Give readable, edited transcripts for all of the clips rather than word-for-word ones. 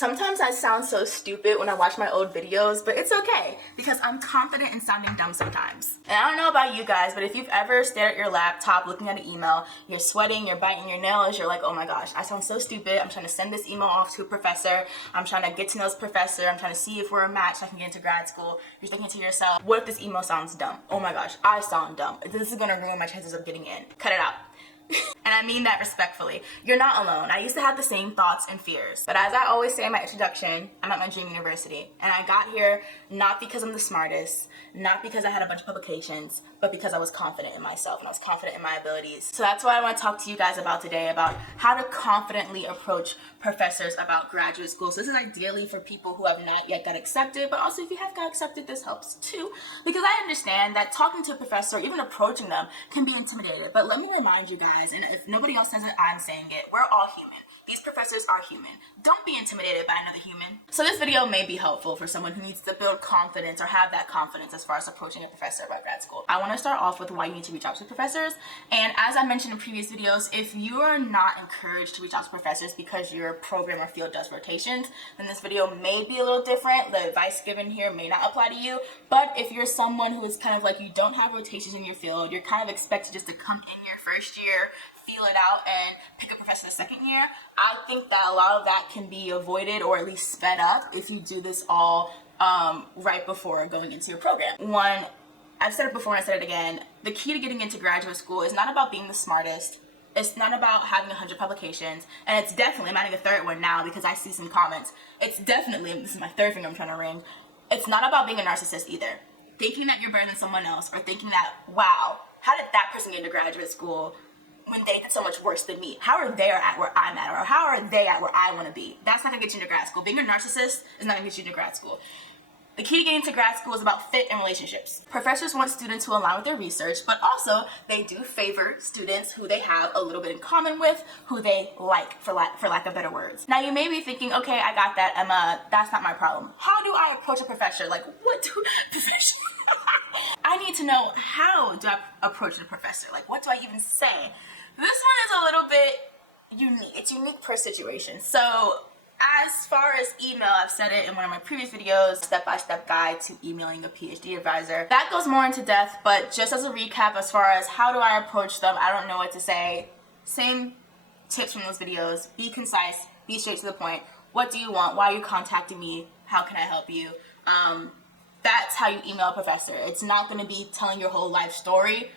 Sometimes I sound so stupid when I watch my old videos, but it's okay because I'm confident in sounding dumb sometimes. And I don't know about you guys, but if you've ever stared at your laptop looking at an email, you're sweating, you're biting your nails, you're like, oh my gosh, I sound so stupid. I'm trying to send this email off to a professor. I'm trying to get to know this professor. I'm trying to see if we're a match so I can get into grad school. You're thinking to yourself, what if this email sounds dumb? Oh my gosh, I sound dumb. This is gonna ruin my chances of getting in. Cut it out. And I mean that respectfully. You're not alone. I used to have the same thoughts and fears. But as I always say in my introduction, I'm at my dream university. And I got here not because I'm the smartest, not because I had a bunch of publications, but because I was confident in myself and I was confident in my abilities. So that's what I want to talk to you guys about today, about how to confidently approach professors about graduate school. So this is ideally for people who have not yet got accepted, but also if you have got accepted, this helps too. Because I understand that talking to a professor, even approaching them, can be intimidating. But let me remind you guys, and if nobody else says it, I'm saying it, we're all human. These professors are human. Don't be intimidated by another human. So this video may be helpful for someone who needs to build confidence or have that confidence as far as approaching a professor about grad school. I want to start off with why you need to reach out to professors. And as I mentioned in previous videos, if you are not encouraged to reach out to professors because your program or field does rotations, then this video may be a little different. The advice given here may not apply to you. But if you're someone who is kind of like you don't have rotations in your field, you're kind of expected just to come in your first year, feel it out, and pick a professor the second year, I think that a lot of that can be avoided or at least sped up if you do this all right before going into your program. One, I've said it before and I said it again, the key to getting into graduate school is not about being the smartest. It's not about having 100 publications, and it's definitely, I'm adding a third one now because I see some comments, it's definitely, this is my third finger I'm trying to ring, it's not about being a narcissist either. Thinking that you're better than someone else or thinking that, wow, how did that person get into graduate school when they did so much worse than me? How are they at where I'm at? Or how are they at where I want to be? That's not going to get you into grad school. Being a narcissist is not going to get you into grad school. The key to getting into grad school is about fit and relationships. Professors want students who align with their research, but also they do favor students who they have a little bit in common with, who they like, for lack of better words. Now you may be thinking, okay, I got that, Emma, that's not my problem. How do I approach a professor? Like, what do professors? I need to know, how do I approach a professor? Like, what do I even say? This one is a little bit unique. It's unique per situation. So as far as email, I've said it in one of my previous videos, step-by-step guide to emailing a PhD advisor. That goes more into depth, but just as a recap, as far as how do I approach them, I don't know what to say. Same tips from those videos. Be concise, be straight to the point. What do you want? Why are you contacting me? How can I help you? That's how you email a professor. It's not going to be telling your whole life story.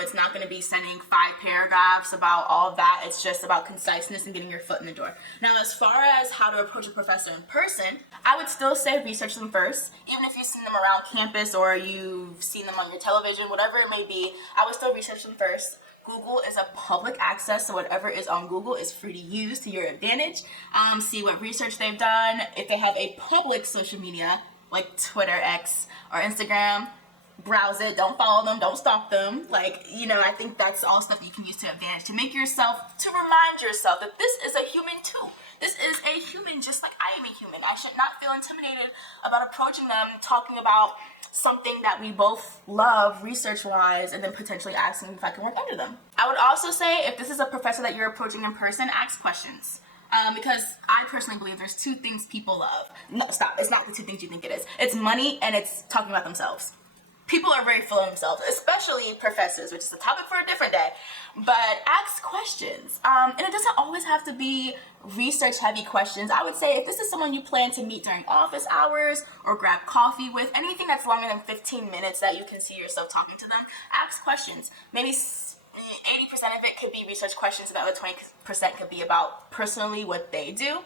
It's not going to be sending 5 paragraphs about all of that. It's just about conciseness and getting your foot in the door. Now, as far as how to approach a professor in person, I would still say research them first. Even if you've seen them around campus or you've seen them on your television, whatever it may be, I would still research them first. Google is a public access, so whatever is on Google is free to use to your advantage. See what research they've done. If they have a public social media, like Twitter, X, or Instagram, browse it, don't follow them, don't stalk them. Like, you know, I think that's all stuff you can use to advantage, to make yourself, to remind yourself that this is a human too. This is a human just like I am a human. I should not feel intimidated about approaching them, talking about something that we both love research-wise, and then potentially asking if I can work under them. I would also say, if this is a professor that you're approaching in person, ask questions. Because I personally believe there's 2 things people love. No, stop. It's not the 2 things you think it is. It's money and it's talking about themselves. People are very full of themselves, especially professors, which is a topic for a different day. But ask questions. And it doesn't always have to be research-heavy questions. I would say if this is someone you plan to meet during office hours or grab coffee with, anything that's longer than 15 minutes that you can see yourself talking to them, ask questions. Maybe 80% of it could be research questions, and the other 20% could be about personally what they do,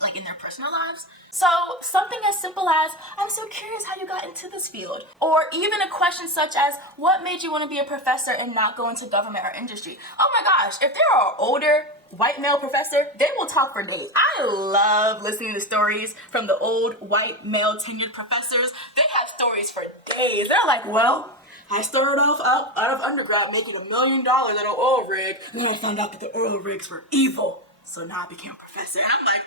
like in their personal lives. So something as simple as, I'm so curious how you got into this field. Or even a question such as, what made you want to be a professor and not go into government or industry? Oh my gosh, if there are older white male professor, they will talk for days. I love listening to stories from the old white male tenured professors. They have stories for days. They're like, well, I started off out of undergrad making $1 million at an oil rig, and then I found out that the oil rigs were evil. So now I became a professor. And I'm like,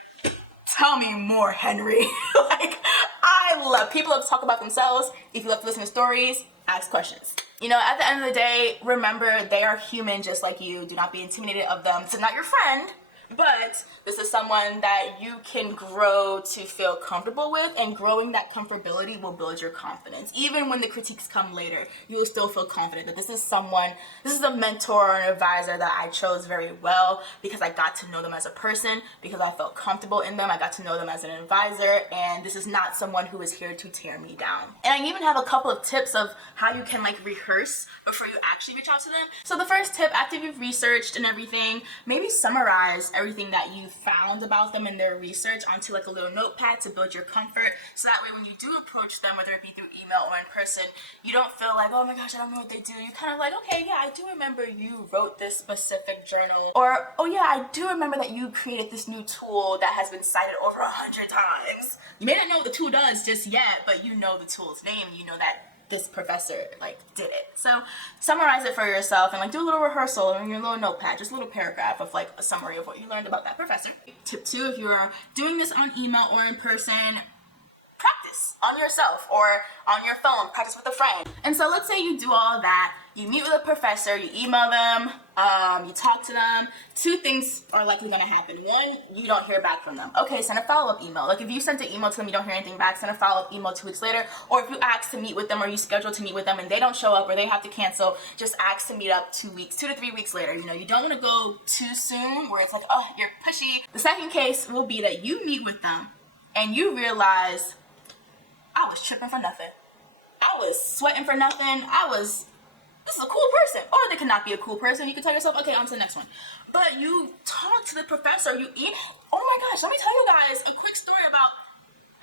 tell me more, Henry. Like, I love people love to talk about themselves. If you love to listen to stories, ask questions. You know, at the end of the day, remember, they are human just like you. Do not be intimidated of them. So not your friend, But this is someone that you can grow to feel comfortable with, and growing that comfortability will build your confidence. Even when the critiques come later, you will still feel confident that this is a mentor or an advisor that I chose very well because I got to know them as a person, because I felt comfortable in them. I got to know them as an advisor, and this is not someone who is here to tear me down. And I even have a couple of tips of how you can like rehearse before you actually reach out to them. So the first tip, after you've researched and everything, maybe summarize everything that you found about them in their research onto like a little notepad to build your comfort, so that way when you do approach them, whether it be through email or in person, you don't feel like, oh my gosh, I don't know what they do. You're kind of like, okay, yeah, I do remember you wrote this specific journal, or oh yeah, I do remember that you created this new tool that has been cited over 100 times. You may not know what the tool does just yet, but you know the tool's name. You know that this professor like did it. So summarize it for yourself and like do a little rehearsal in your little notepad, just a little paragraph of like a summary of what you learned about that professor. Tip 2, if you are doing this on email or in person, practice on yourself or on your phone, practice with a friend. And so let's say you do all of that, you meet with a professor, you email them, you talk to them. 2 things are likely gonna happen. 1, you don't hear back from them. Okay, send a follow-up email. Like if you sent an email to them, you don't hear anything back, send a follow-up email 2 weeks later. Or if you ask to meet with them or you schedule to meet with them and they don't show up or they have to cancel, just ask to meet up 2 to 3 weeks later. You know, you don't wanna go too soon where it's like, oh, you're pushy. The second case will be that you meet with them and you realize, I was tripping for nothing. I was sweating for nothing. This is a cool person. Or they could not be a cool person. You can tell yourself, okay, on to the next one. But you talk to the professor, oh my gosh, let me tell you guys a quick story about,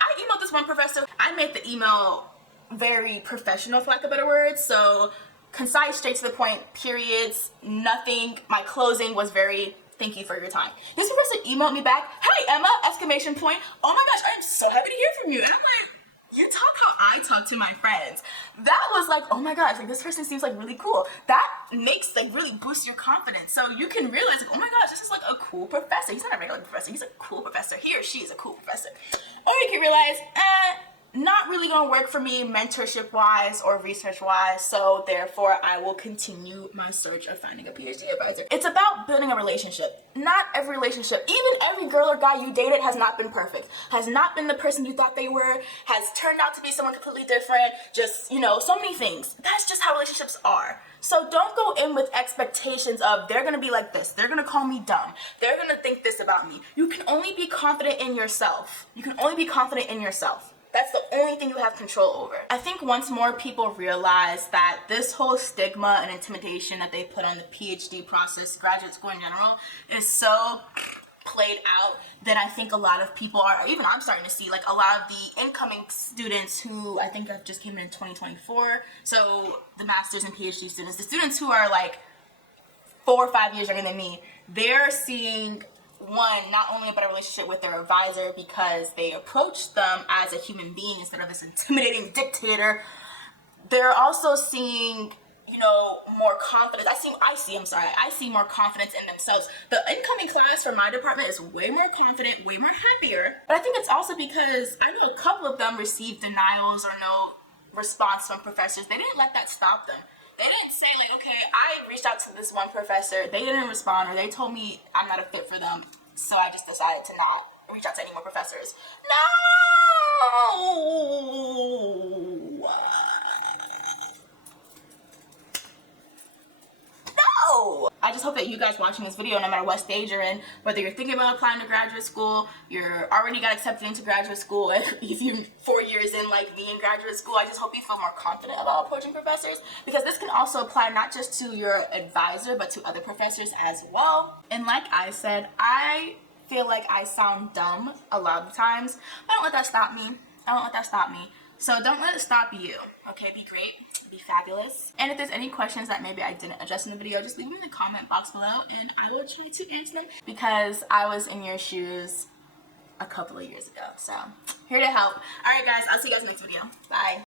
I emailed this one professor. I made the email very professional, for lack of better words. So concise, straight to the point, periods, nothing. My closing was very, thank you for your time. This professor emailed me back, hi Emma, exclamation point. Oh my gosh, I am so happy to hear from you. And I'm like, you talk how I talk to my friends. That was like, oh my gosh, like this person seems like really cool. That makes like really boost your confidence. So you can realize like, oh my gosh, this is like a cool professor. He's not a regular professor, he's a cool professor. He or she is a cool professor. Or you can realize, not really gonna work for me mentorship wise or research wise, so therefore I will continue my search of finding a PhD advisor. It's about building a relationship. Not every relationship, even every girl or guy you dated has not been perfect, has not been the person you thought they were, has turned out to be someone completely different, just, you know, so many things. That's just how relationships are. So don't go in with expectations of they're gonna be like this, they're gonna call me dumb, they're gonna think this about me. You can only be confident in yourself. You can only be confident in yourself. That's the only thing you have control over. I think once more people realize that this whole stigma and intimidation that they put on the PhD process, graduate school in general, is so played out, then I think a lot of people are, even I'm starting to see like a lot of the incoming students who I think have just came in 2024, so the master's and PhD students, the students who are like 4 or 5 years younger than me, they're seeing, one, not only a better relationship with their advisor because they approached them as a human being instead of this intimidating dictator, they're also seeing, you know, more confidence. I see more confidence in themselves. The incoming class for my department is way more confident, way more happier. But I think it's also because I know a couple of them received denials or no response from professors. They didn't let that stop them. They didn't say like, okay, I reached out to this one professor, they didn't respond, or they told me I'm not a fit for them, so I just decided to not reach out to any more professors. No! No! I just hope that you guys watching this video, no matter what stage you're in, whether you're thinking about applying to graduate school, you're already got accepted into graduate school, and if you're 4 years in like me in graduate school, I just hope you feel more confident about approaching professors, because this can also apply not just to your advisor, but to other professors as well. And like I said, I feel like I sound dumb a lot of times. I don't let that stop me. So don't let it stop you, okay? Be great, be fabulous. And if there's any questions that maybe I didn't address in the video, just leave them in the comment box below and I will try to answer them, because I was in your shoes a couple of years ago. So here to help. All right, guys, I'll see you guys in the next video. Bye.